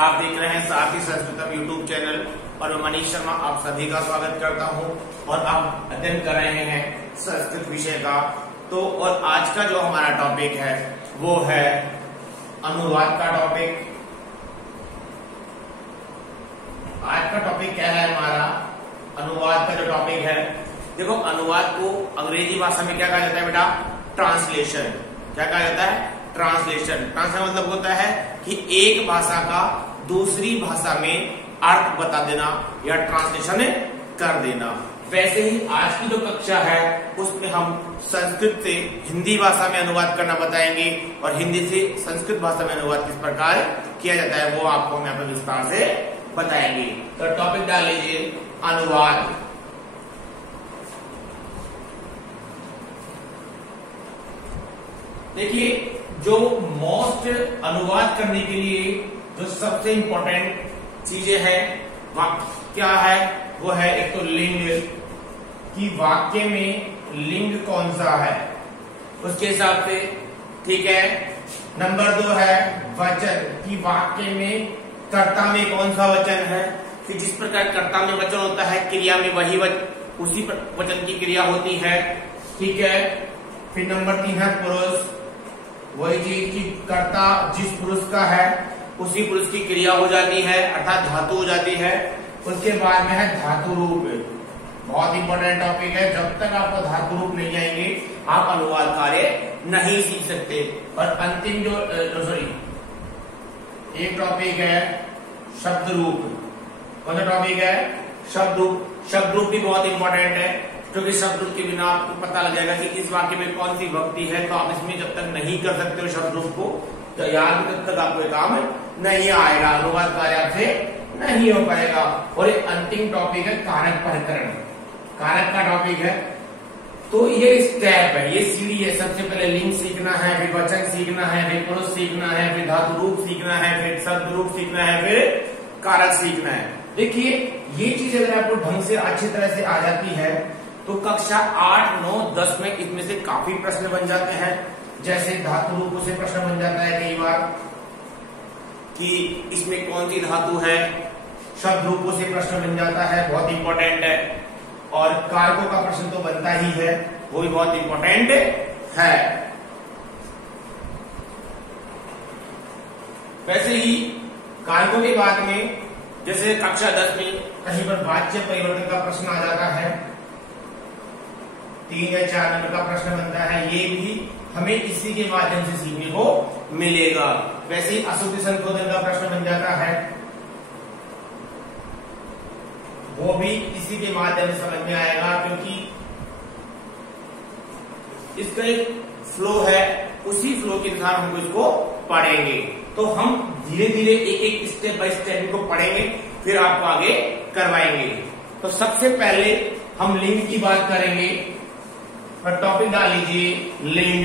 आप देख रहे हैं सारथी संस्कृतम यूट्यूब चैनल और मैं मनीष शर्मा आप सभी का स्वागत करता हूं और आप अध्ययन कर रहे हैं संस्कृत विषय का। तो और आज का जो हमारा टॉपिक है वो है अनुवाद का टॉपिक। आज का टॉपिक क्या है हमारा? अनुवाद का जो टॉपिक है, देखो अनुवाद को अंग्रेजी भाषा में क्या कहा जाता है बेटा? ट्रांसलेशन। क्या कहा जाता है? ट्रांसलेशन। ट्रांसलेशन मतलब होता है कि एक भाषा का दूसरी भाषा में अर्थ बता देना या ट्रांसलेशन कर देना। वैसे ही आज की जो कक्षा है उसमें हम संस्कृत से हिंदी भाषा में अनुवाद करना बताएंगे और हिंदी से संस्कृत भाषा में अनुवाद किस प्रकार किया जाता है वो आपको हम यहाँ पर विस्तार से बताएंगे। तो टॉपिक डाल लीजिए अनुवाद। देखिए जो मोस्ट अनुवाद करने के लिए जो सबसे इंपॉर्टेंट चीजें हैं क्या है? वो है एक तो लिंग, कि वाक्य में लिंग कौन सा है उसके हिसाब से, ठीक है। नंबर 2 है वचन, कि वाक्य में कर्ता में कौन सा वचन है, कि जिस प्रकार कर्ता में वचन होता है क्रिया में वही उसी वचन की क्रिया होती है, ठीक है। फिर नंबर 3 है पुरुष, वही चीज की कर्ता जिस पुरुष का है उसी पुरुष की क्रिया हो जाती है अर्थात धातु हो जाती है। उसके बाद में है धातु रूप, बहुत इंपॉर्टेंट टॉपिक है। जब तक आपको धातु रूप नहीं आएंगे आप अनुवाद कार्य नहीं सीख सकते। और अंतिम जो एक टॉपिक है शब्द रूप। कौन सा टॉपिक है? शब्द रूप। शब्द रूप भी बहुत इंपॉर्टेंट है क्योंकि शब्द रूप के बिना आपको पता लग जाएगा कि इस वाक्य में कौन सी विभक्ति है। तो आप इसमें जब तक नहीं कर सकते हो शब्द रूप को तो याद तब तक आपको काम नहीं आएगा, अनुवाद कार्य आपसे नहीं हो पाएगा। और एक अंतिम टॉपिक है कारक प्रकरण। कारक का टॉपिक है। तो ये स्टेप है, ये सीढ़ी है। सबसे पहले लिंग सीखना है, फिर वचन सीखना है, फिर पुरुष सीखना है, फिर धातु रूप सीखना है, फिर शब्द रूप सीखना है, फिर कारक सीखना है। देखिए ये चीज अगर आपको ढंग से अच्छी तरह से आ जाती है तो कक्षा 8, 9, 10 में इसमें से काफी प्रश्न बन जाते हैं। जैसे धातु रूपों से प्रश्न बन जाता है कई बार कि इसमें कौन सी धातु है। शब्द रूपों से प्रश्न बन जाता है, बहुत इंपॉर्टेंट है। और कारकों का प्रश्न तो बनता ही है, वो भी बहुत इंपॉर्टेंट है। वैसे ही कारकों के बाद में जैसे कक्षा 10 में कहीं पर वाच्य परिवर्तन का प्रश्न आ जाता है, 3 या 4 नंबर का प्रश्न बनता है। ये भी हमें इसी के माध्यम से सीखने को मिलेगा। वैसे ही अशुद्धि संशोधन का प्रश्न बन जाता है, वो भी इसी के माध्यम से समझ में आएगा क्योंकि इसका एक फ्लो है, उसी फ्लो के अनुसार हमको इसको पढ़ेंगे। तो हम धीरे धीरे एक एक स्टेप बाय स्टेप इनको पढ़ेंगे फिर आपको आगे करवाएंगे। तो सबसे पहले हम लिंग की बात करेंगे और टॉपिक डाल लीजिए लिंग।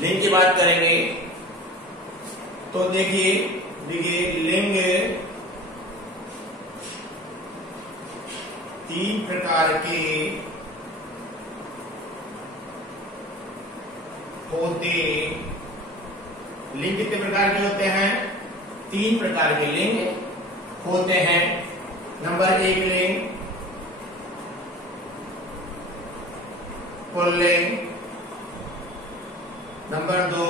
लिंग की बात करेंगे तो देखिए लिंग 3 प्रकार के होते। लिंग कितने प्रकार के होते हैं? 3 प्रकार के लिंग होते हैं। नंबर 1 लिंग पुल्लिंग, नंबर 2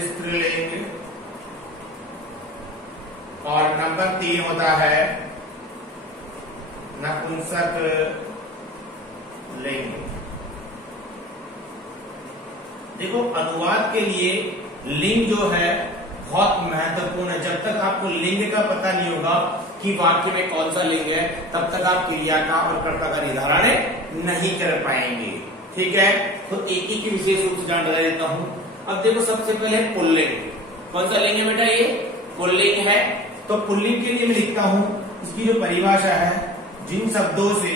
स्त्रीलिंग और नंबर 3 होता है नपुंसक लिंग। देखो अनुवाद के लिए लिंग जो है बहुत महत्वपूर्ण है। जब तक आपको लिंग का पता नहीं होगा कि वाक्य में कौन सा लिंग है तब तक आप क्रिया का और कर्ता का निर्धारण नहीं कर पाएंगे, ठीक है। तो एक ही की विशेष रूप से जानकारी देता हूं। अब देखो सबसे पहले पुल्लिंग। कौन सा लिंग है बेटा? ये पुल्लिंग है। तो पुल्लिंग के लिए मैं लिखता हूं, इसकी जो परिभाषा है, जिन शब्दों से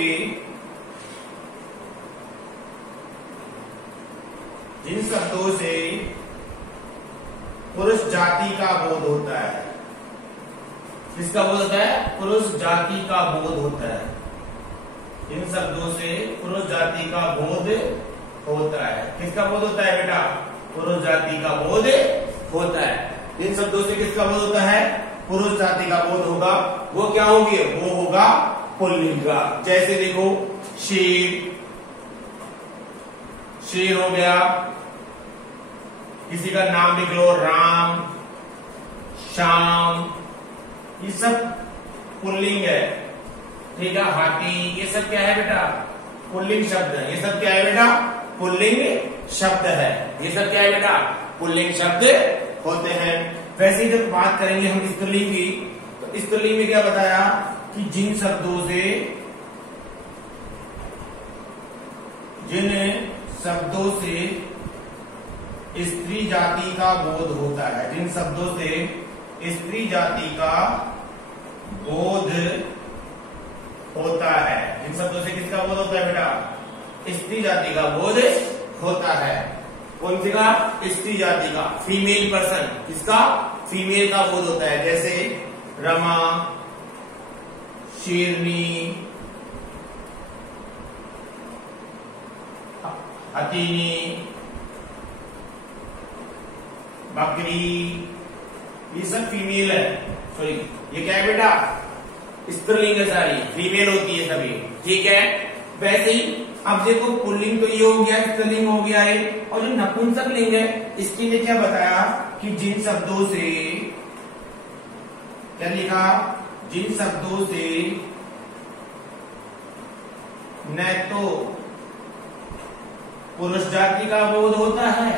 पुरुष जाति का बोध होता है, किसका बोध होता है? पुरुष जाति का बोध होता है। इन शब्दों से पुरुष जाति का बोध होता है। किसका बोध होता है बेटा? पुरुष जाति का बोध होता है। इन शब्दों से किसका बोध होता है? पुरुष जाति का बोध होगा। वो क्या होगी? वो होगा पुल्लिंग का। जैसे देखो, शेर, शेर हो गया, किसी का नाम लिख लो, राम, श्याम, ये सब पुल्लिंग है। ठीक है, हाथी, ये सब क्या है बेटा? पुल्लिंग शब्द है। ये सब क्या है बेटा? पुल्लिंग शब्द है। ये सब क्या है बेटा? पुल्लिंग शब्द होते हैं। वैसे जब बात करेंगे हम स्त्रीलिंग की, तो स्त्रीलिंग में क्या बताया कि जिन शब्दों से स्त्री जाति का बोध होता है, जिन शब्दों से स्त्री जाति का बोध होता है, जिन शब्दों से किसका बोध होता है बेटा? स्त्री जाति का बोध होता है। कौन सी का? स्त्री जाति का, फीमेल पर्सन। किसका? फीमेल का बोध होता है। जैसे रमा, शेरनी, हथिनी, बकरी, ये सब फीमेल है। सॉरी, ये क्या है बेटा? स्त्रीलिंग है, सारी फीमेल होती है सभी। ठीक है, वैसे ही अब देखो, पुल्लिंग तो ये हो गया, स्त्रीलिंग हो गया है। और जो नपुंसक लिंग है, इसके लिए क्या बताया कि जिन शब्दों से, क्या लिखा? जिन शब्दों से न तो पुरुष जाति का बोध होता है,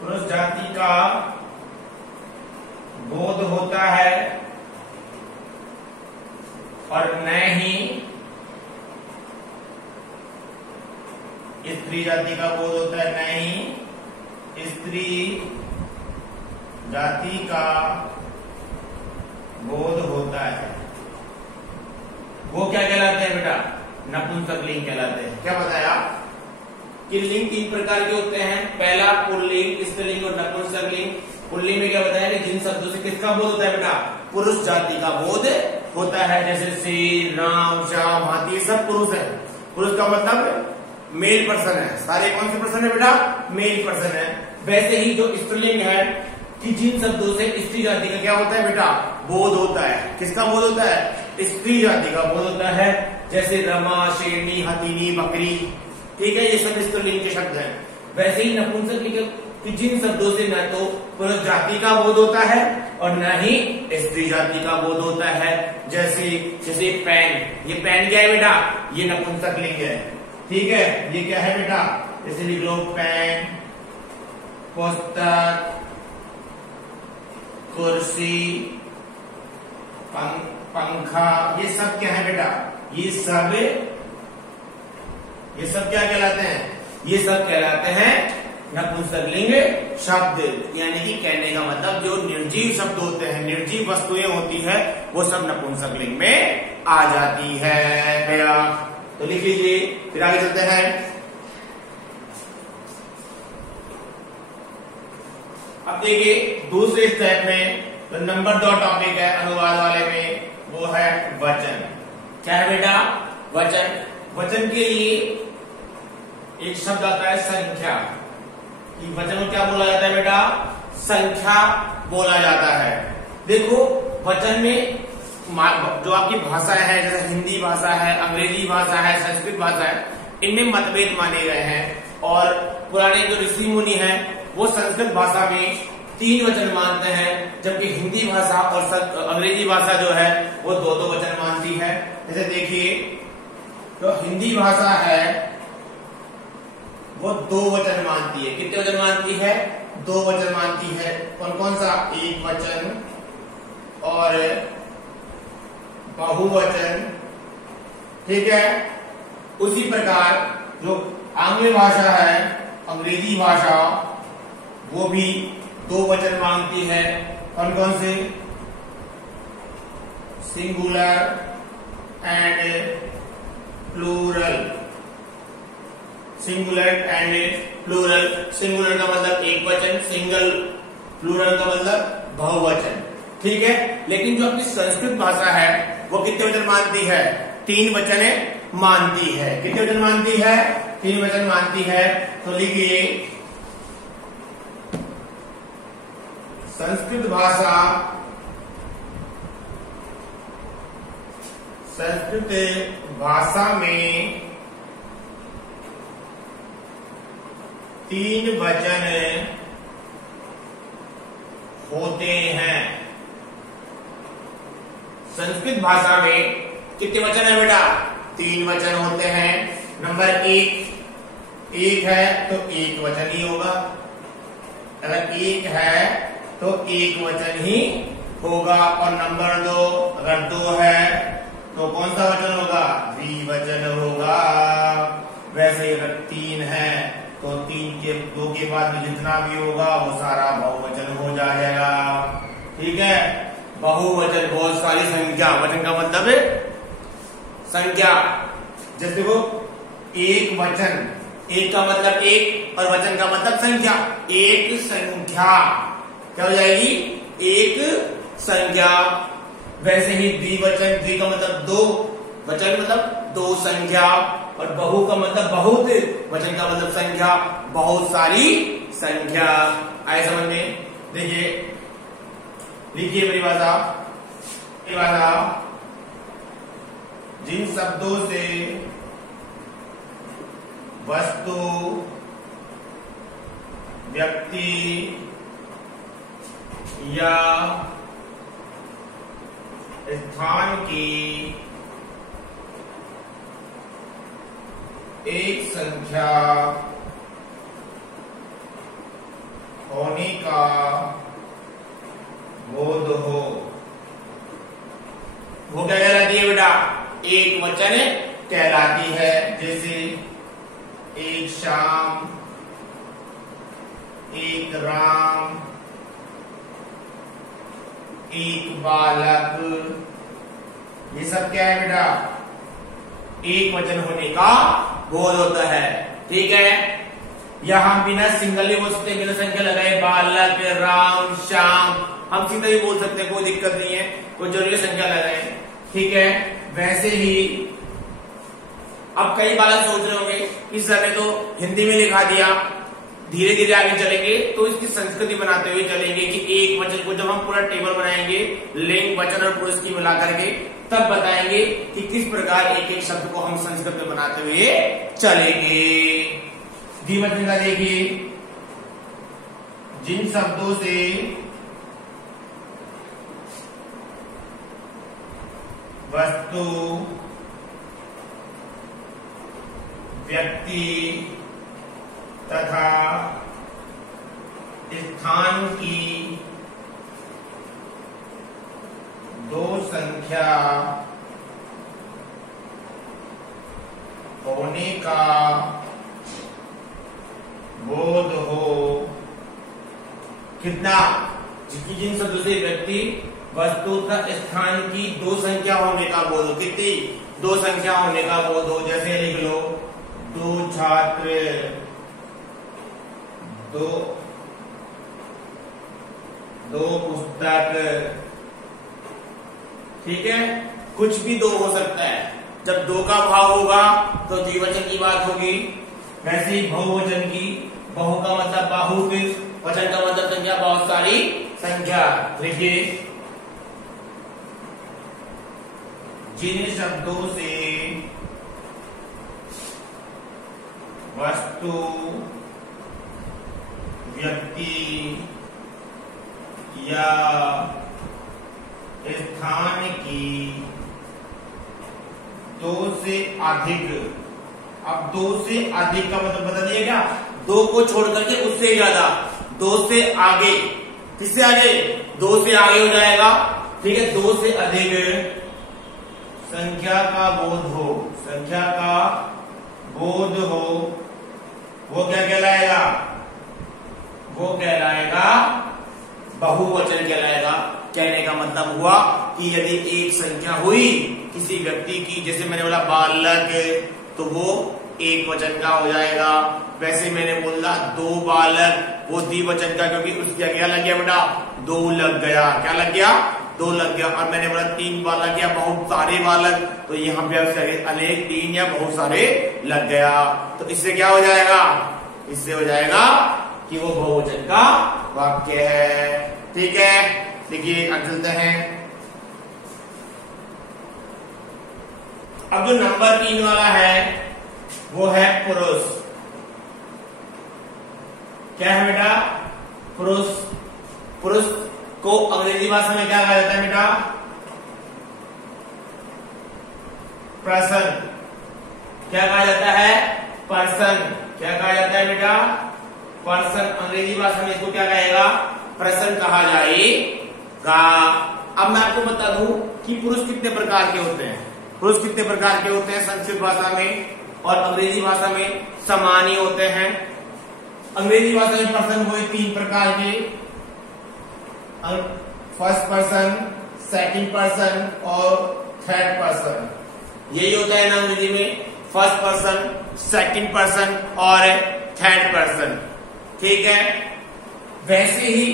पुरुष जाति का बोध होता है, और न ही स्त्री जाति का बोध होता है, न ही स्त्री जाति का बोध होता है। वो क्या कहलाते हैं बेटा? नपुंसक लिंग कहलाते हैं। क्या बताया कि लिंग 3 प्रकार के होते हैं। पहला पुल्लिंग, स्त्रीलिंग और नपुंसक लिंग। पुल्लिंग में क्या बताया कि जिन शब्दों से किसका बोध होता है बेटा? पुरुष जाति का बोध होता है। जैसे शेर, राम, श्याम, हाथी, सब पुरुष है। पुरुष का मतलब मेल पर्सन है। सारे कौन से पर्सन है बेटा? मेल पर्सन है। वैसे ही जो स्त्रीलिंग है कि जिन शब्दों से स्त्री जाति का क्या होता है बेटा? बोध होता है। किसका बोध होता है? स्त्री जाति का बोध होता है। जैसे रमा, शेरनी, हथिनी, बकरी। ठीक है, ये सब स्त्रीलिंग के शब्द हैं। वैसे ही नपुंसक लिंग कि जिन शब्दों से न तो पुरुष जाति का बोध होता है और न ही स्त्री जाति का बोध होता है। जैसे पेन, ये पेन क्या है बेटा? ये नपुंसक लिंग है। ठीक है, ये क्या है बेटा? जैसे लिख लो, पेन, पुस्तक, कुर्सी, पंखा, ये सब क्या है बेटा? ये सब क्या कहलाते हैं? ये सब कहलाते हैं नपुंसक लिंग शब्द। यानी कि कहने का मतलब जो निर्जीव शब्द होते हैं, निर्जीव वस्तुएं होती है, वो सब नपुंसक लिंग में आ जाती है। तो लिख लीजिए, फिर आगे चलते हैं। अब देखिए दूसरे स्टेप में तो नंबर 2 टॉपिक है अनुवाद वाले में, वो है वचन। क्या है बेटा? वचन। वचन के लिए एक शब्द आता है संख्या। वचन को क्या बोला जाता है बेटा? संख्या बोला जाता है। देखो, वचन में जो आपकी भाषा है, जैसे हिंदी भाषा है, अंग्रेजी भाषा है, संस्कृत भाषा है, इनमें मतभेद माने गए हैं। और पुराने जो ऋषि मुनि हैं वो संस्कृत भाषा में 3 वचन मानते हैं, जबकि हिंदी भाषा और अंग्रेजी भाषा जो है वो 2-2 वचन मानती है। जैसे देखिए, जो हिंदी भाषा है वो 2 वचन मानती है। कितने वचन मानती है? 2 वचन मानती है। कौन कौन सा? एक वचन और बहुवचन। ठीक है, उसी प्रकार जो आंग्ल भाषा है, अंग्रेजी भाषा, वो भी 2 वचन मांगती है। कौन कौन से? Singular and plural. Singular and plural. Singular का मतलब एक वचन, सिंगल। प्लूरल का मतलब बहुवचन। ठीक है, लेकिन जो अपनी संस्कृत भाषा है वो कितने वचन मानती है? 3 वचन मानती है। कितने वचन मानती है? 3 वचन मानती है। तो लिखिए संस्कृत भाषा में 3 वचन होते हैं। संस्कृत भाषा में कितने वचन है बेटा? 3 वचन होते हैं। नंबर 1 है तो 1 वचन ही होगा। अगर 1 है तो 1 वचन ही होगा। और नंबर 2, अगर 2 है तो कौन सा वचन होगा? द्विवचन होगा। वैसे अगर 3 है तो 2 के बाद में जितना भी होगा वो सारा बहुवचन हो जाएगा। ठीक है, बहुवचन बहुत सारी संख्या। वचन का मतलब है संख्या। जैसे देखो, एक वचन, एक का मतलब एक और वचन का मतलब संख्या। एक संख्या क्या हो जाएगी? एक संख्या। वैसे ही द्विवचन, द्वि का मतलब 2, वचन मतलब 2 संख्या। और बहु का मतलब बहुत, वचन का मतलब संख्या, बहुत सारी संख्या। आए समझ में? देखिए, लिखिए परिभाषा। जिन शब्दों से वस्तु, व्यक्ति या स्थान की एक संख्या होने का बोध हो, वो क्या कहलाती है बेटा? एक वचन कहलाती है। जैसे एक शाम, एक राम, एक बालक, ये सब क्या है बेटा? एक वचन होने का बोध होता है। ठीक है, यहां बिना सिंगल भी बोल सकते हैं, बिना संख्या लगाए, बालक, राम, श्याम, हम सीधा भी बोल सकते हैं, कोई दिक्कत नहीं है, कोई जरूरी संख्या लगाए। ठीक है, वैसे ही अब कई बालक सोच रहे होंगे इस सर ने तो हिंदी में लिखा दिया, धीरे धीरे आगे चलेंगे तो इसकी संस्कृति बनाते हुए चलेंगे कि एक वचन को जब हम पूरा टेबल बनाएंगे लिंग, वचन और पुरुष की मिला करके, तब बताएंगे कि किस प्रकार एक एक शब्द को हम संस्कृत में बनाते हुए चलेंगे। द्विवचन का देखिए, जिन शब्दों से वस्तु, व्यक्ति तथा स्थान की 2 संख्या होने का बोध हो। कितना? जिन शब्दों से व्यक्ति, वस्तु तथा स्थान की 2 संख्या होने का बोध हो। कितनी? 2 संख्या होने का बोध हो। जैसे लिख लो 2 छात्र, 2 पुस्तक। ठीक है, कुछ भी 2 हो सकता है। जब 2 का भाव होगा तो द्विवचन की बात होगी। वैसे ही बहुवचन की, बहु का मतलब बहुत, वचन का मतलब संख्या, बहुत सारी संख्या। देखिए, जिन शब्दों से वस्तु, व्यक्ति या स्थान की 2 से अधिक, अब 2 से अधिक का मतलब बता दिया क्या? 2 को छोड़ करके उससे ज्यादा, 2 से आगे, किससे आगे? 2 से आगे हो जाएगा। ठीक है, 2 से अधिक संख्या का बोध हो, संख्या का बोध हो, वो क्या कहलाएगा? वो कहलाएगा बहुवचन कहलाएगा। कहने का मतलब हुआ कि यदि एक संख्या हुई किसी व्यक्ति की, जैसे मैंने बोला बालक, तो वो एक वचन का हो जाएगा। वैसे मैंने बोला दो बालक, वो द्विवचन का, क्योंकि उसकी क्या लग गया बेटा, दो लग गया। क्या लग गया, दो लग गया। और मैंने बोला तीन बालक या बहुत सारे बालक, तो यहाँ पे अनेक, तीन या बहुत सारे लग गया। तो इससे क्या हो जाएगा, इससे हो जाएगा कि वो बहुवचन का वाक्य है। ठीक है, देखिए अब चलते हैं। अब जो नंबर 3 वाला है वो है पुरुष। क्या है बेटा, पुरुष। पुरुष को अंग्रेजी भाषा में क्या कहा जाता है बेटा, पर्सन। क्या कहा जाता है, पर्सन। क्या कहा जाता है बेटा, पर्सन। अंग्रेजी भाषा में इसको क्या कहेगा, पर्सन कहा जाएगा। अब मैं आपको बता दूं कि पुरुष कितने प्रकार के होते हैं। पुरुष कितने प्रकार के होते हैं संस्कृत भाषा में और अंग्रेजी भाषा में समान ही होते हैं। अंग्रेजी भाषा में पर्सन हुए 3 प्रकार के, फर्स्ट पर्सन, सेकंड पर्सन और थर्ड पर्सन। यही होता है ना अंग्रेजी में, फर्स्ट पर्सन, सेकंड पर्सन और थर्ड पर्सन। ठीक है, वैसे ही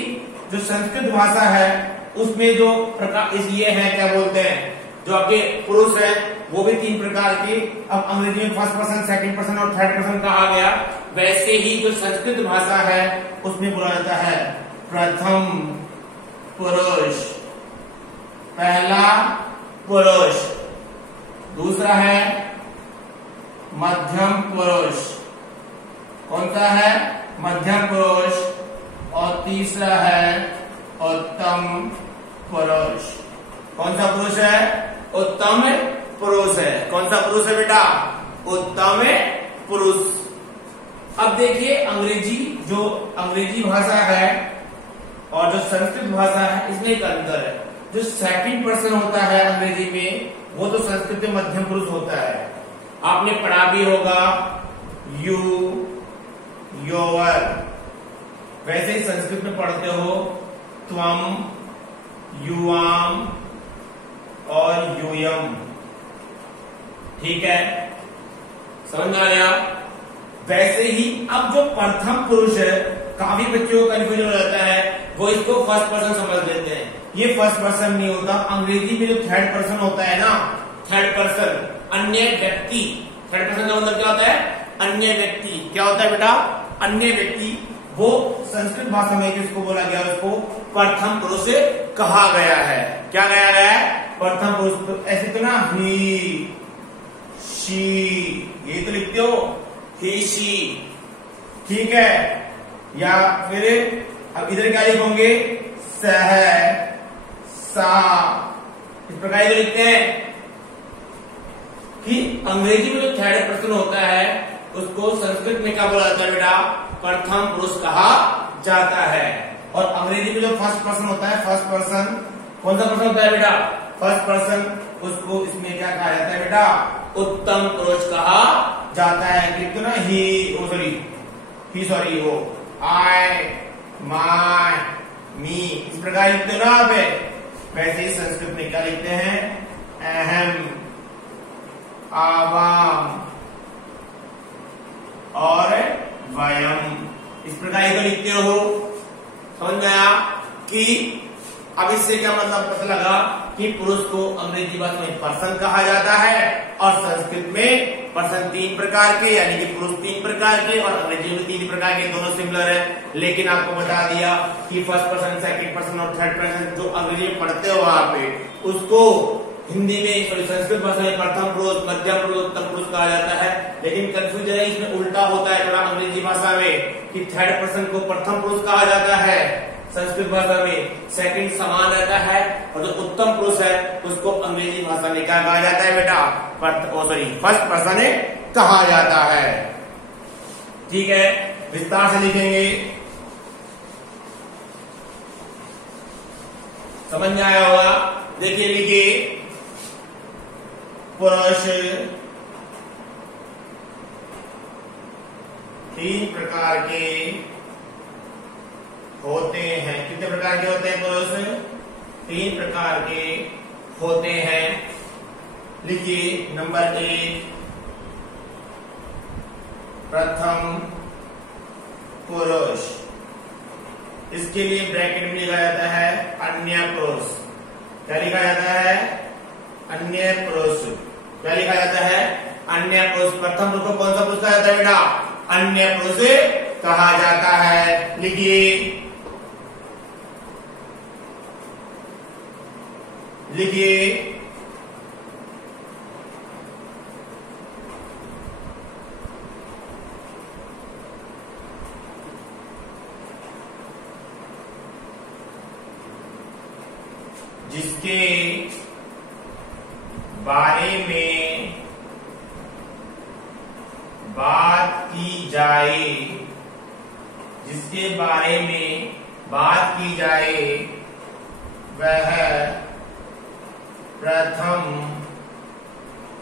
जो संस्कृत भाषा है उसमें जो प्रकार ये है, क्या बोलते हैं, जो आपके पुरुष है वो भी 3 प्रकार के। अब अंग्रेजी में फर्स्ट पर्सन, सेकंड पर्सन और थर्ड पर्सन कहा गया। वैसे ही जो संस्कृत भाषा है उसमें बोला जाता है प्रथम पुरुष, पहला पुरुष, दूसरा है मध्यम पुरुष। कौन सा है, मध्यम पुरुष। और तीसरा है उत्तम पुरुष। कौन सा पुरुष है, उत्तम पुरुष है। कौन सा पुरुष है बेटा, उत्तम पुरुष। अब देखिए अंग्रेजी, जो अंग्रेजी भाषा है और जो संस्कृत भाषा है इसमें एक अंतर है। जो सेकंड पर्सन होता है अंग्रेजी में वो तो संस्कृत में मध्यम पुरुष होता है। आपने पढ़ा भी होगा यू, योर। वैसे ही संस्कृत में पढ़ते हो त्वम, युवाम और यूयम। ठीक है, समझ में आ गया। वैसे ही अब जो प्रथम पुरुष है, काफी बच्चों को कंफ्यूजन हो जाता है, वो इसको फर्स्ट पर्सन समझ लेते हैं। ये फर्स्ट पर्सन नहीं होता। अंग्रेजी में जो थर्ड पर्सन होता है ना, थर्ड पर्सन, अन्य व्यक्ति। थर्ड पर्सन का मतलब क्या होता है, अन्य व्यक्ति। क्या होता है बेटा, अन्य व्यक्ति। वो संस्कृत भाषा में किसको बोला गया, उसको प्रथम पुरुष कहा गया है। क्या कहा गया है, प्रथम पुरुष। ऐसे तो ना ही, शी, ये तो लिखते हो ही, शी। ठीक है, या फिर अब इधर क्या लिखोगे, सह, सा। इस प्रकार ये लिखते हैं कि अंग्रेजी में जो थर्ड पर्सन होता है उसको संस्कृत में क्या बोला जाता है बेटा, प्रथम पुरुष कहा जाता है। और अंग्रेजी में जो फर्स्ट पर्सन होता है, फर्स्ट पर्सन, कौन सा पर्सन होता है बेटा, फर्स्ट पर्सन, उसको इसमें क्या कहा जाता है बेटा, उत्तम पुरुष कहा जाता है। लिखते ना ही, सॉरी वो आई, माय, मी, इस प्रकार लिखते हो ना आप। वैसे ही संस्कृत में क्या लिखते हैं, अहम, आवाम और वयम। इस प्रकार ये तो लिखते हो। समझ में आया कि अब इससे क्या मतलब पता लगा कि पुरुष को अंग्रेजी भाषा में पर्सन कहा जाता है और संस्कृत में पर्सन 3 प्रकार के, यानी कि पुरुष 3 प्रकार के और अंग्रेजी में 3 प्रकार के, दोनों सिमिलर है। लेकिन आपको बता दिया कि फर्स्ट पर्सन, सेकंड पर्सन और थर्ड पर्सन जो अंग्रेजी में पढ़ते हो वहां पे, उसको हिंदी में, संस्कृत भाषा में प्रथम पुरुष, मध्यम पुरुष, उत्तम पुरुष कहा जाता है। लेकिन कंफ्यूजन है, इसमें उल्टा होता है थोड़ा अंग्रेजी भाषा में कि थर्ड पर्सन को प्रथम पुरुष कहा जाता है, संस्कृत भाषा में सेकंड समान रहता है, और जो उत्तम पुरुष है उसको अंग्रेजी भाषा में क्या कहा जाता है बेटा, फर्स्ट पर्सन कहा जाता है। ठीक है, विस्तार से लिखेंगे, समझ में आया होगा। देखिए लिखिए, पुरुष 3 प्रकार के होते हैं। कितने प्रकार के होते हैं पुरुष, 3 प्रकार के होते हैं। लिखिए, नंबर 1 प्रथम पुरुष। इसके लिए ब्रैकेट में लिखा जाता है अन्य पुरुष। क्या लिखा जाता है? अन्य पुरुष। क्या लिखा जाता है? अन्य पुरुष। प्रथम पुरुष को कौन सा पुरुष कहा जाता है बेटा? अन्य पुरुष कहा जाता है। लिखिए लिखिए जिसके बारे में बात की जाए, जिसके बारे में बात की जाए वह प्रथम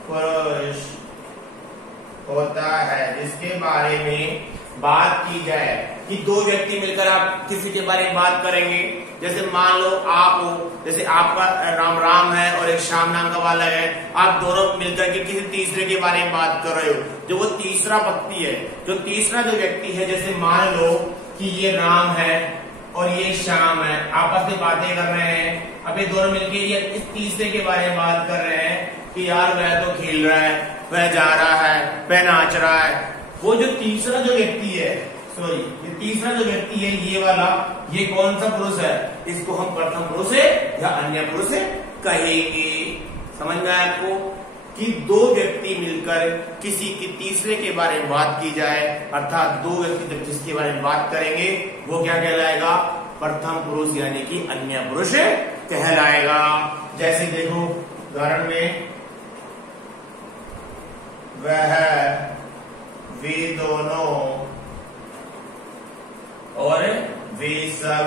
पुरुष होता है। जिसके बारे में बात की जाए कि दो व्यक्ति मिलकर आप किसी के बारे में बात करेंगे, जैसे मान लो आप हो, जैसे आपका राम है और एक श्याम नाम का बालक है, आप दोनों मिलकर के किसी तीसरे के बारे में बात कर रहे हो। जो वो तीसरा व्यक्ति है, जो तीसरा जो व्यक्ति है, जैसे मान लो कि ये राम है और ये श्याम है, आपस में बातें कर रहे हैं। अब ये दोनों मिलकर ये इस तीसरे के बारे में बात कर रहे हैं कि यार वह तो खेल रहा है, वह जा रहा है, वह नाच रहा है। वो जो तीसरा जो व्यक्ति है, सॉरी ये तीसरा जो व्यक्ति है, ये वाला, ये कौन सा पुरुष है? इसको हम प्रथम पुरुष या अन्य पुरुष कहेंगे। समझ में आया आपको? कि दो व्यक्ति मिलकर किसी की तीसरे के बारे में बात की जाए, अर्थात दो व्यक्ति जब जिसके बारे में बात करेंगे वो क्या कहलाएगा? प्रथम पुरुष यानी कि अन्य पुरुष कहलाएगा। जैसे देखो उदाहरण में, वह, वे दोनों और वे सब।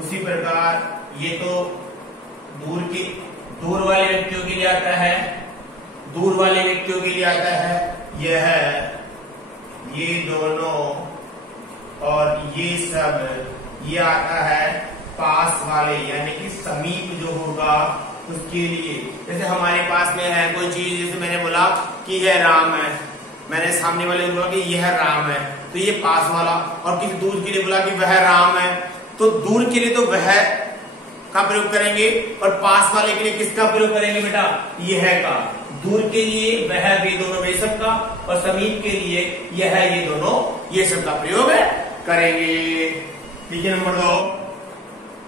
उसी प्रकार ये तो दूर वाले व्यक्तियों के लिए आता है, दूर वाले व्यक्तियों के लिए आता है यह, ये दोनों और ये सब। ये आता है पास वाले यानी कि समीप जो होगा उसके लिए। जैसे हमारे पास में है कोई चीज, जैसे मैंने बोला कि यह राम है, मैंने सामने वाले को बोला कि यह राम है, तो ये पास वाला। और किसी दूर के लिए बोला कि वह राम है, तो दूर के लिए तो वह का प्रयोग करेंगे और पास वाले के लिए किसका प्रयोग करेंगे बेटा? यह का। दूर के लिए वह, वे दोनों, वे सब का, और समीप के लिए यह, ये दोनों, ये सब का प्रयोग करेंगे। ठीक है। नंबर 2,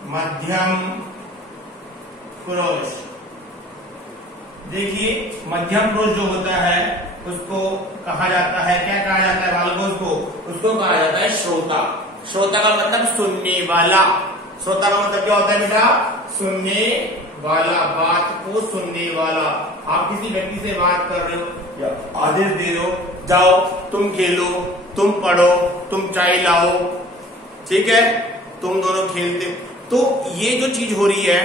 मध्यम पुरुष। देखिए मध्यम पुरुष जो होता है उसको कहा जाता है, क्या कहा जाता है बालकों? उसको कहा जाता है श्रोता। श्रोता का मतलब सुनने वाला। श्रोता का मतलब क्या होता है बेटा? सुनने वाला, बात को सुनने वाला। आप किसी व्यक्ति से बात कर रहे हो या आदेश दे रहे हो, जाओ तुम खेलो, तुम पढ़ो, तुम चाय लाओ, ठीक है, तुम दोनों खेलते। तो ये जो चीज हो रही है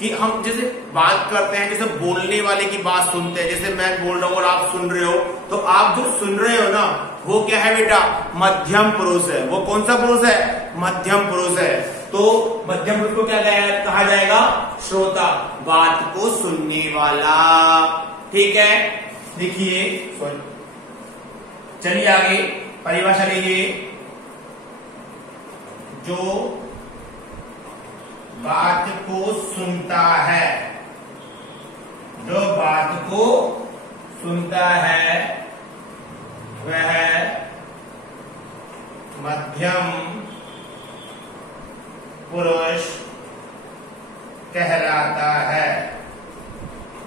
कि हम जैसे बात करते हैं, जैसे बोलने वाले की बात सुनते हैं, जैसे मैं बोल रहा हूँ और आप सुन रहे हो, तो आप जो सुन रहे हो ना वो क्या है बेटा? मध्यम पुरुष है। वो कौन सा पुरुष है? मध्यम पुरुष है। तो मध्यम पुरुष को क्या कहा जाएगा? श्रोता, बात को सुनने वाला। ठीक है, देखिए चलिए आगे परिभाषा लीजिए। जो बात को सुनता है, जो बात को सुनता है वह मध्यम पुरुष कहलाता है।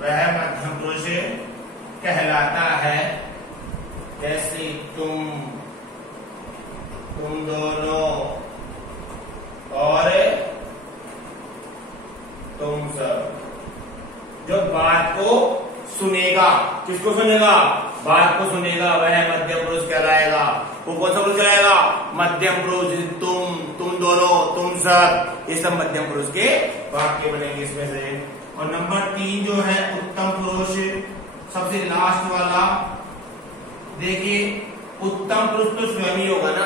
वह मध्यम पुरुष कहलाता है। जैसे तुम दोनों और तुम सब। जो बात को सुनेगा, किसको सुनेगा? बात को सुनेगा, वह मध्यम पुरुष कहलाएगा। वो कौन सा पुरुष कहलाएगा? मध्यम पुरुष। तुम दोनों, तुम सब, ये सब मध्यम पुरुष के वाक्य बनेंगे इसमें से। और नंबर 3 जो है उत्तम पुरुष, सबसे लास्ट वाला। देखिए उत्तम पुरुष तो स्वयं ही होगा ना।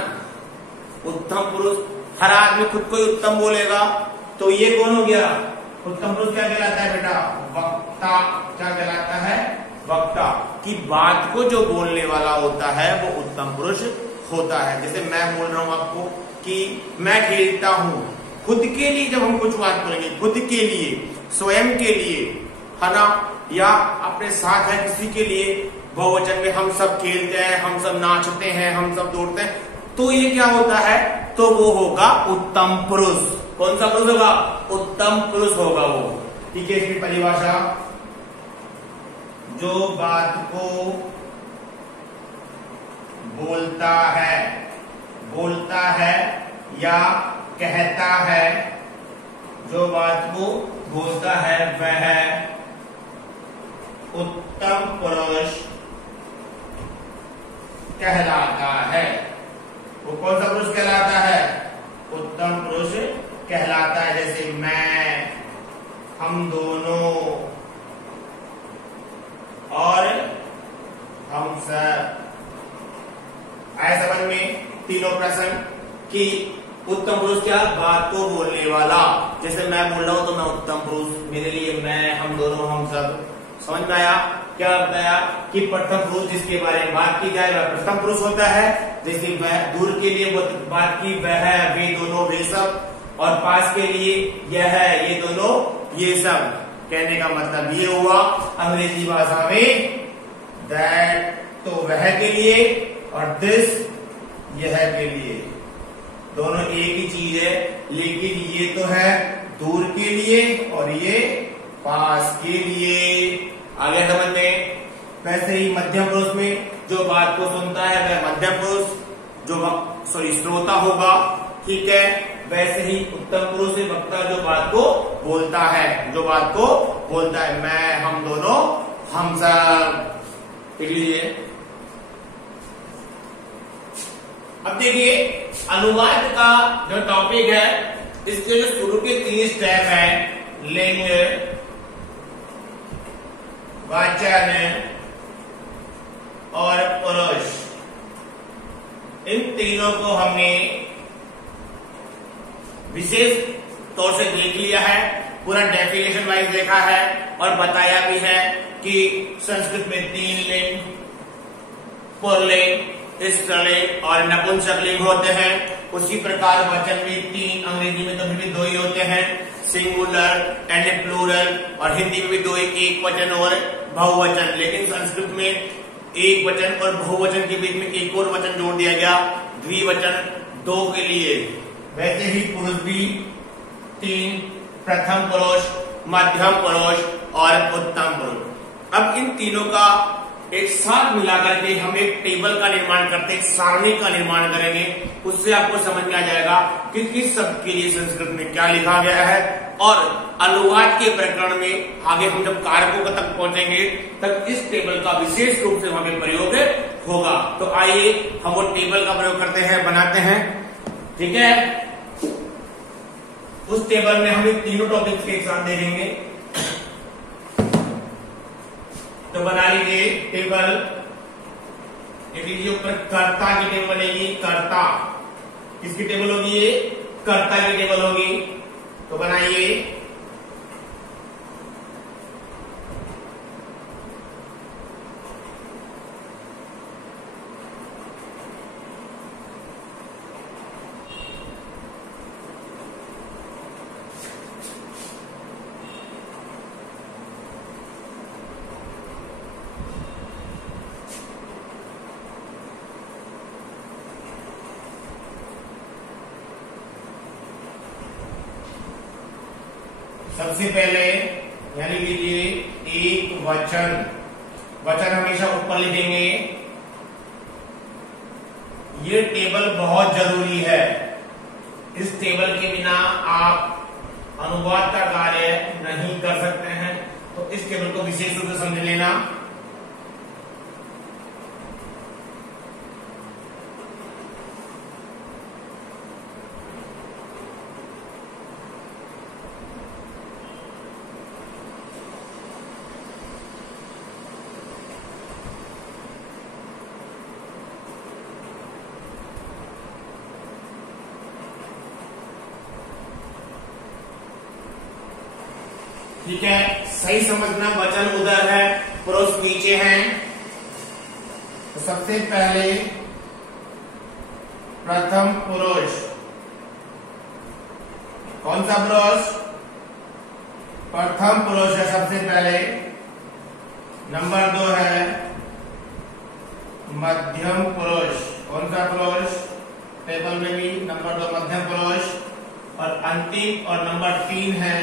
उत्तम पुरुष, हर आदमी खुद को ही उत्तम बोलेगा, तो ये कौन हो गया? उत्तम पुरुष क्या कहलाता है बेटा? वक्ता। क्या कहलाता है? वक्ता। कि बात को जो बोलने वाला होता है वो उत्तम पुरुष होता है। जैसे मैं बोल रहा हूं आपको कि मैं खेलता हूं, खुद के लिए जब हम कुछ बात बोलेंगे, खुद के लिए, स्वयं के लिए, है ना, या अपने साथ है किसी के लिए, बहुवचन में हम सब खेलते हैं, हम सब नाचते हैं, हम सब दौड़ते हैं, तो ये क्या होता है, तो वो होगा उत्तम पुरुष। कौन सा पुरुष होगा? उत्तम पुरुष होगा वो। ठीक है, इसकी परिभाषा, जो बात को बोलता है या कहता है, जो बात को बोलता है वह उत्तम पुरुष कहलाता है। वो कौन सा पुरुष कहलाता है? उत्तम पुरुष कहलाता है। जैसे मैं, हम दोनों और हम सब। आए समझ में तीनों प्रश्न कि उत्तम पुरुष क्या? बात को बोलने वाला। जैसे मैं बोल रहा हूं तो मैं उत्तम पुरुष, मेरे लिए मैं, हम दोनों, हम सब। समझ में आया? क्या बताया कि प्रथम पुरुष जिसके बारे में बात की जाए वह प्रथम पुरुष होता है। जैसे वह, दूर के लिए बात की वह, वे दोनों, वे सब, और पास के लिए यह, ये दोनों, ये सब। कहने का मतलब ये हुआ अंग्रेजी भाषा में दैट तो वह के लिए और दिस यह के लिए, दोनों एक ही चीज है, लेकिन ये तो है दूर के लिए और ये पास के लिए। आगे समझ में? वैसे ही मध्यम पुरुष में जो बात को सुनता है वह मध्यम पुरुष, जो श्रोता होगा। ठीक है, वैसे ही उत्तम पुरुष है वक्ता, जो बात को बोलता है, जो बात को बोलता है। मैं, हम दोनों, हम सब। लिख लीजिए। अब देखिए, अनुवाद का जो टॉपिक है, इसके जो शुरू के 3 स्टेप है, लिंग, वचन और पुरुष, इन तीनों को हमने विशेष तौर से देख लिया है, पूरा डेफिनेशन वाइज देखा है और बताया भी है कि संस्कृत में 3 लिंग, पुल्लिंग, स्त्रीलिंग और नपुंसकलिंग होते हैं। उसी प्रकार वचन में 3, अंग्रेजी में तो भी 2 ही होते हैं, सिंगुलर एंड प्लूरल, और हिंदी में भी 2, एक वचन और बहुवचन। लेकिन संस्कृत में एक वचन और बहुवचन के बीच में एक और वचन जोड़ दिया गया, द्विवचन 2 के लिए। वैसे ही पुरुष भी 3, प्रथम पुरुष, मध्यम पुरुष और उत्तम पुरुष। अब इन तीनों का एक साथ मिलाकर के हम एक टेबल का निर्माण करते हैं, एक सारणी का निर्माण करेंगे। उससे आपको समझ में आ जाएगा कि किस शब्द के लिए संस्कृत में क्या लिखा गया है। और अनुवाद के प्रकरण में आगे हम जब कारकों तक पहुंचेंगे तब इस टेबल का विशेष रूप से हमें प्रयोग होगा। तो आइए हम वो टेबल का प्रयोग करते हैं, बनाते हैं। ठीक है, उस टेबल में हम तीनों टॉपिक्स एक साथ देखेंगे। तो बना लीजिए टेबल। लिख लीजिए ऊपर कर्ता की टेबल बनेगी, कर्ता। किसकी टेबल होगी? ये कर्ता की टेबल होगी। तो बनाइए। सबसे पहले यानी लीजिए एक वचन। वचन हमेशा ऊपर लिखेंगे। ये टेबल बहुत जरूरी है। इस टेबल के बिना आप अनुवाद का कार्य नहीं कर सकते हैं। तो इस टेबल को विशेष रूप से समझ लेना। ठीक है, सही समझना। वचन उधर है, पुरुष नीचे हैं। सबसे पहले प्रथम पुरुष, कौन सा पुरुष? प्रथम पुरुष है सबसे पहले। नंबर 2 है मध्यम पुरुष, कौन सा पुरुष? टेबल में भी नंबर 2 मध्यम पुरुष। और अंतिम और नंबर 3 है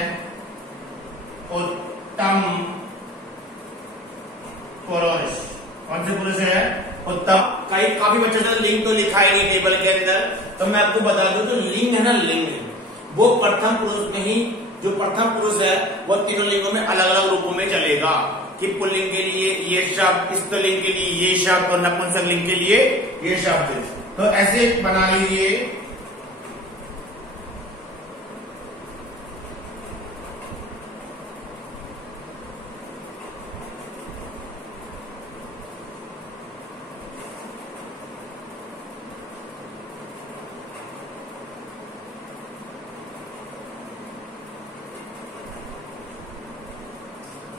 उत्तम पुरुष। कौन से पुरुष है? उत्तम। काफी बच्चों ने लिंग तो लिखा ही नहीं टेबल के अंदर, तो मैं आपको बता दूं जो लिंग है ना, लिंग वो प्रथम पुरुष में ही, जो प्रथम पुरुष है वो तीनों लिंगों में अलग अलग रूपों में चलेगा कि पुल्लिंग के लिए ये शब्द, स्त्रीलिंग के लिए ये शब्द और नपुंसक लिंग के लिए ये शब्द। तो ऐसे बना लीजिए।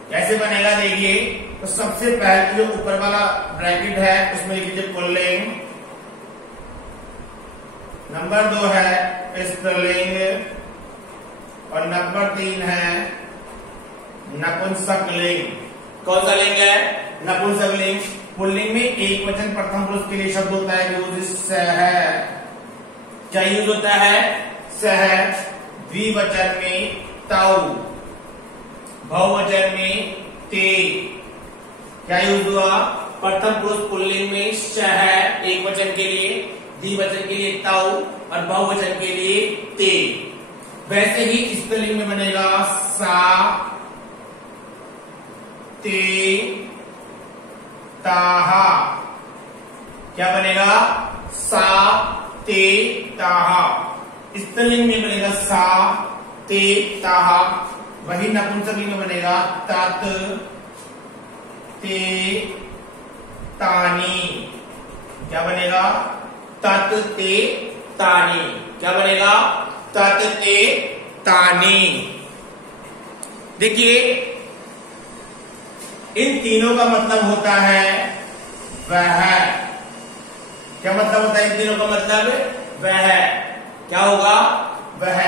कैसे बनेगा देखिए। तो सबसे पहले जो ऊपर वाला ब्रैकेट है उसमें लिख लीजिए पुल्लिंग, नंबर 2 है स्त्रीलिंग और नंबर 3 है नपुंसक लिंग। कौन सा लिंग है? नपुंसक लिंग। पुल्लिंग में एक वचन प्रथम पुरुष के लिए शब्द होता है यूज सह। क्या यूज होता है? सह। द्विवचन में तौ, बहुवचन में ते। क्या यूज हुआ? प्रथम पुरुष पुल्लिंग में सह एक वचन के लिए, द्विवचन के लिए तौ और बहुवचन के लिए ते। वैसे ही स्त्रीलिंग में बनेगा सा ते ताहा। क्या बनेगा? सा ते ताहा। स्त्रीलिंग में बनेगा सा ते ताहा। वही नपुंसक लिंग में बनेगा तत ते तानी। क्या बनेगा? तत ते तानी। क्या बनेगा? तत ते तानी। देखिए इन तीनों का मतलब होता है वह। क्या मतलब होता है इन तीनों का मतलब? वह। क्या होगा? वह।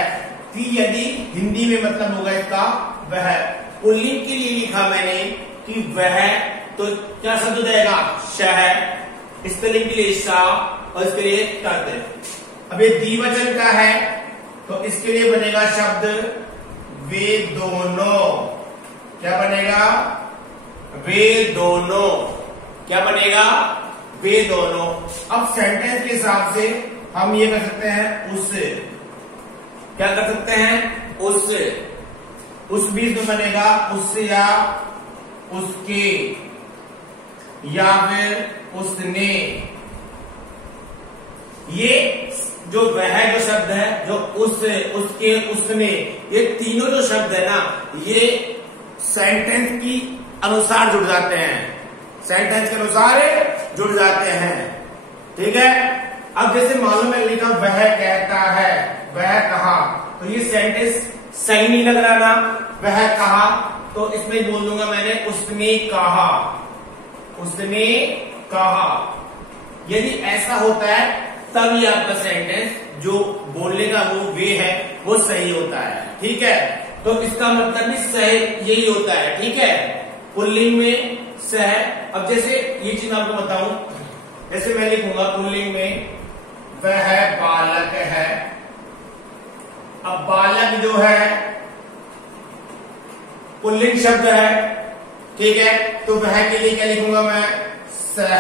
कि यदि हिंदी में मतलब होगा इसका वह। पुल्लिंग के लिए लिखा मैंने कि वह, तो क्या शब्द हो जाएगा? शह। स्त्रीलिंग के लिए सा और इसके लिए तत। अब ये द्विवचन का है तो इसके लिए बनेगा शब्द वे दोनों। क्या बनेगा? वे दोनों। क्या बनेगा? वे दोनों। अब सेंटेंस के हिसाब से हम ये कर सकते हैं उस। क्या कर सकते हैं? उस बीच में बनेगा उस या उसके या फिर उसने। ये जो वह जो शब्द है, जो उस, उसके, उसने, ये तीनों जो शब्द है ना, ये सेंटेंस की अनुसार जुड़ जाते हैं। सेंटेंस के अनुसार जुड़ जाते हैं। ठीक है। अब जैसे मालूम है लिखा वह कहता है, वह कहा, तो ये सेंटेंस सही नहीं लग रहा ना। वह कहा तो इसमें बोल दूंगा मैंने उसने कहा। उसने कहा। यदि ऐसा होता है तब ये आपका सेंटेंस जो बोलने का वो वे है वो सही होता है। ठीक है। तो इसका मतलब भी सही यही होता है। ठीक है। पुल्लिंग में सह। अब जैसे ये चीज मैं आपको बताऊं, जैसे मैं लिखूंगा पुल्लिंग में वह बालक है। अब बालक जो है पुल्लिंग शब्द है। ठीक है। तो वह के लिए क्या लिखूंगा मैं? सह।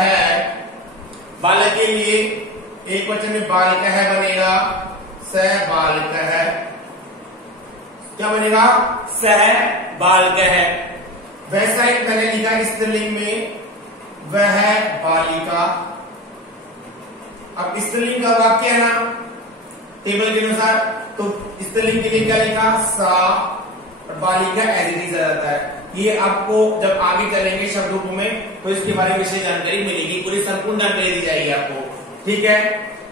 बालक के लिए एक वचन में बालक है बनेगा सह बालक है। क्या बनेगा? सह बालक है। वैसा ही मैंने लिखा स्त्रीलिंग में वह बालिका। अब स्त्रीलिंग का वाक्य है ना टेबल के अनुसार, तो स्त्रीलिंग के लिए क्या लिखा? सा और बालिका एज इट इज आ जाता है। ये आपको जब आगे चलेंगे शब्द रूप में तो इसके बारे में विशेष जानकारी मिलेगी, पूरी संपूर्ण जानकारी दी जाएगी आपको। ठीक है।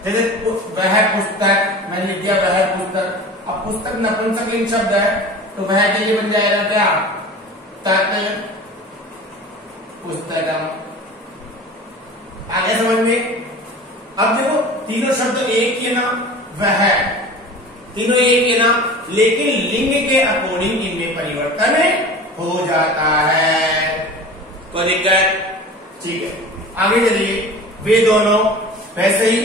जैसे वह पुस्तक मैंने लिख दिया वह पुस्तक। अब पुस्तक नपुंसक लिंग शब्द है तो वह के लिए बन जाएगा क्या? तत् पुस्तकम। आ गया समझ में? अब देखो तीनों शब्द एक ही है ना, वह तीनों एक है ना, लेकिन लिंग के अकॉर्डिंग इनमें परिवर्तन हो जाता है। कोई दिक्कत? ठीक है, आगे चलिए। वे दोनों, वैसे ही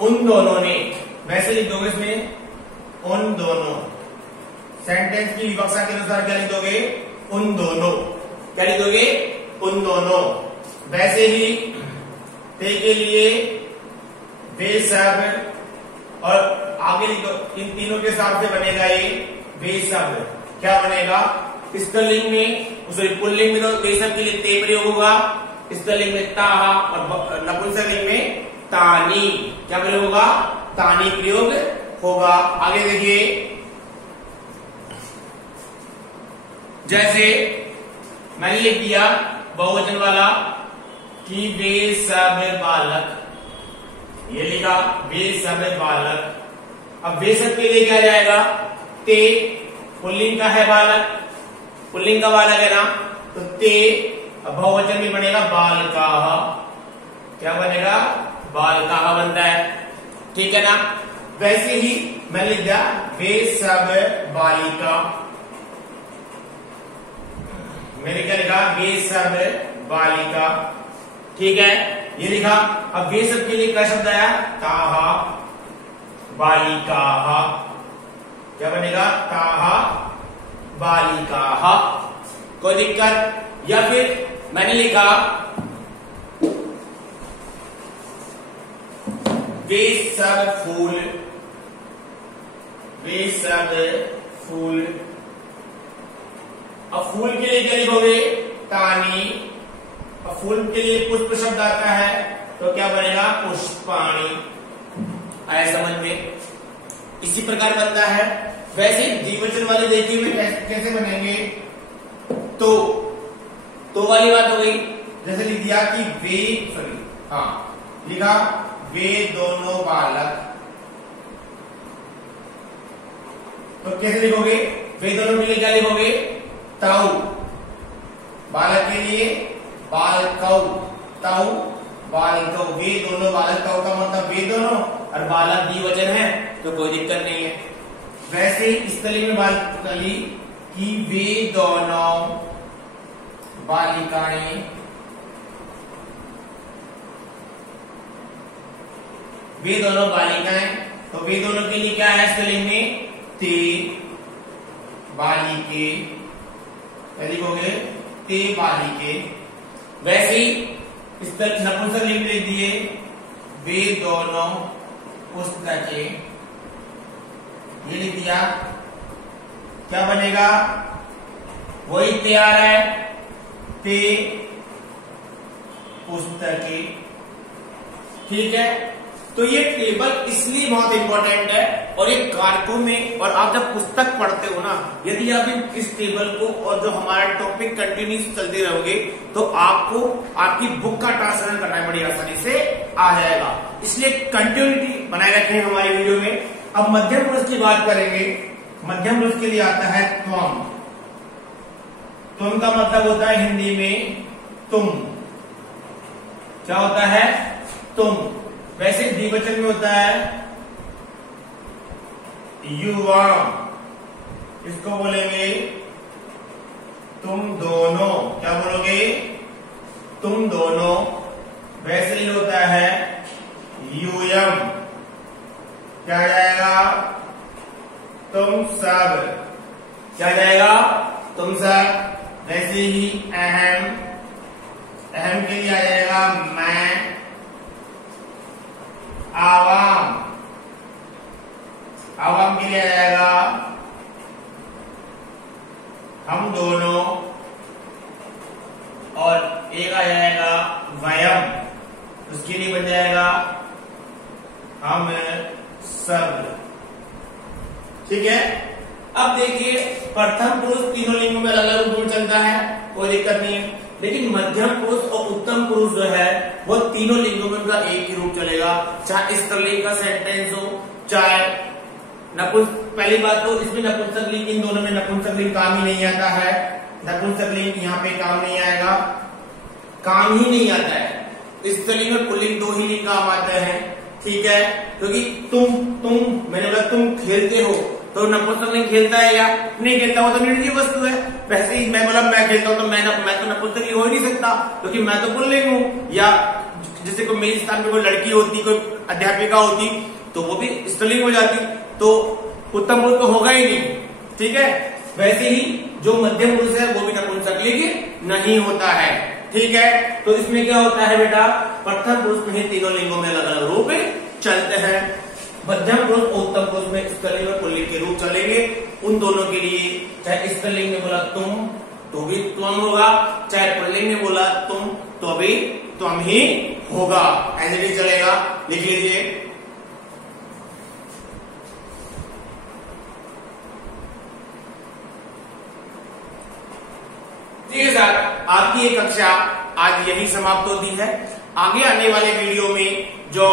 उन दोनों ने, वैसे लिख दोगे इसमें उन दोनों। सेंटेंस की विवक्षा के अनुसार क्या लिख दोगे? उन दोनों। क्या लिख दोगे? उन दोनों। वैसे ही ते के लिए वे सब, और आगे लिख दो, इन तीनों के साथ से बनेगा ये वे सब। क्या बनेगा? स्त्रीलिंग में, सॉरी पुल्लिंग में तो वे सब के लिए ते प्रयोग होगा, स्त्रीलिंग में ताहा, और नपुंसकलिंग में तानी। क्या प्रयोग होगा? तानी प्रयोग होगा। आगे देखिए, जैसे मैंने लिख दिया बहुवचन वाला कि वे सब बालक, ये लिखा वे सब बालक। अब वे सब के लिए क्या जाएगा? ते, पुल्लिंग का है बालक, पुल्लिंग का बालक है ना, तो ते। अब बहुवचन भी बनेगा बालकाः। क्या बनेगा? बालकाः बनता है, ठीक है ना। वैसे ही मैंने लिख दिया वे सब बालिका, मैंने क्या लिखा? वे सब बालिका, ठीक है, ये लिखा। अब वे सब के लिए क्या शब्द आया? ताहा बालिकाः। क्या बनेगा? ताहा बालिकाः। कोई दिक्कत? या फिर मैंने लिखा वे सब फूल, वे सब फूल। अब फूल के लिए क्या लिखोगे? तानी। अब फूल के लिए पुष्प शब्द आता है तो क्या बनेगा? पुष्पाणि। आया समझ में? इसी प्रकार बनता है। वैसे द्विवचन वाले देखिए में कैसे बनेंगे? तो वाली बात हो गई। जैसे लिख दिया कि वे, सॉरी हाँ, लिखा वे दोनों बालक, तो कैसे लिखोगे? वे दोनों के लिए क्या लिखोगे? तौ। बालक के लिए बालकौ, तौ बालकौ। वे दोनों बालक, तौ का मतलब वे दोनों, और बालक द्विवचन है तो कोई दिक्कत नहीं है। वैसे स्त्रीलिंग में बात करी कि वे दोनों बालिकाएं, वे दोनों बालिकाएं, तो वे दोनों के लिए क्या है स्त्रीलिंग में? ते बालिके। क्या लिखोगे? ते बालिके। वैसे ही नपुंसक लिंग लिख दिए वे दोनों पुस्तकें, ये लिख दिया। क्या बनेगा? वही तैयार है, ते पुस्तकें, ठीक है। तो ये टेबल इसलिए बहुत इंपॉर्टेंट है, और ये कारकों में, और आप जब पुस्तक पढ़ते हो ना, यदि आप इस टेबल को और जो हमारा टॉपिक कंटिन्यूस चलते रहोगे तो आपको आपकी बुक का ट्रांसलेशन करना बड़ी आसानी से आ जाएगा। इसलिए कंटिन्यूटी बनाए रखें हमारी वीडियो में। अब मध्यम पुरुष की बात करेंगे। मध्यम पुरुष के लिए आता है त्वम। त्वम का मतलब होता है हिंदी में तुम। क्या होता है? तुम। वैसे द्विवचन में होता है युवाम। इसको बोलेंगे तुम दोनों। क्या बोलोगे? तुम दोनों। वैसे ही होता है यूयम। क्या जाएगा? तुम सब। क्या जाएगा? तुम सब। वैसे ही अहम। अहम के लिए आ जाएगा मैं। आवाम। आवाम के लिए आ जाएगा हम दोनों। और एक आ जाएगा वयम, उसके लिए बन जाएगा हम सब। ठीक है। अब देखिए प्रथम पुरुष तीनों लिंगों में अलग अलग रूप में चलता है, कोई दिक्कत नहीं है। लेकिन मध्यम पुरुष और उत्तम पुरुष जो है वो तीनों लिंगों में उनका एक ही रूप चलेगा, चाहे स्त्रीलिंग का सेंटेंस हो चाहे पहली बात तो इसमें नपुंसक लिंग, इन दोनों में नपुंसक लिंग काम ही नहीं आता है। नपुंसक लिंग यहाँ पे काम नहीं आएगा, काम ही नहीं आता है। स्त्रीलिंग और पुल्लिंग दो ही लिंग काम आते हैं, ठीक है। क्योंकि तुम मैंने बोला तुम खेलते हो, तो नपुंसकलिंग खेलता है या नहीं खेलता, वो तो निर्जीव वस्तु है। वैसे ही मैं बोला मैं खेलता हूं तो मैं तो नपुंसकलिंग हो ही नहीं सकता, क्योंकि मैं तो पुल्लिंग हूं। या जैसे कोई मेरे स्थान पे कोई लड़की होती, कोई अध्यापिका होती, तो वो भी स्त्रीलिंग हो जाती, तो उत्तम पुरुष तो होगा ही नहीं, ठीक है। वैसे ही जो मध्यम पुरुष है वो भी नपुंसकलिंग नहीं होता है, ठीक है। तो इसमें क्या होता है बेटा, प्रथम पुरुष में ही तीनों लिंगों में अलग अलग रूप चलते हैं। मध्यम पुरुष और उत्तम पुरुष में स्त्रीलिंग और पुल्लिंग के रूप चलेंगे। उन दोनों के लिए चाहे स्त्रीलिंग ने बोला तुम तो भी त्वम होगा, चाहे पुल्लिंग ने बोला तुम तो भी त्वम ही होगा, ऐसे भी चलेगा। लिख लीजिए, ठीक है सर। आपकी ये कक्षा आज यही समाप्त होती है। आगे आने वाले वीडियो में जो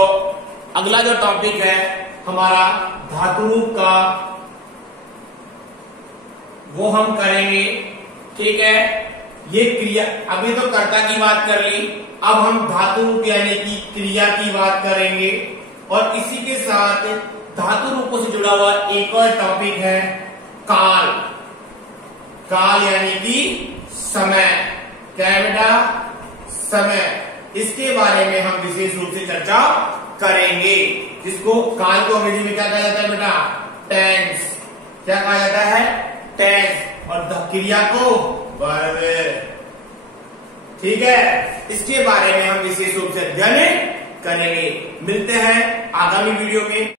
अगला जो टॉपिक है हमारा धातु रूप का, वो हम करेंगे, ठीक है। ये क्रिया, अभी तो कर्ता की बात कर ली, अब हम धातु रूप यानी कि क्रिया की बात करेंगे। और इसी के साथ धातु रूपों से जुड़ा हुआ एक और टॉपिक है काल। काल यानी कि समय, क्या है बेटा, समय। इसके बारे में हम विशेष रूप से चर्चा करेंगे। जिसको काल को अंग्रेजी में क्या कहा जाता है बेटा, टेंस। क्या कहा जाता है, टेंस। और क्रिया को वर्ब, ठीक है। इसके बारे में हम विशेष रूप से अध्ययन करेंगे। मिलते हैं आगामी वीडियो में।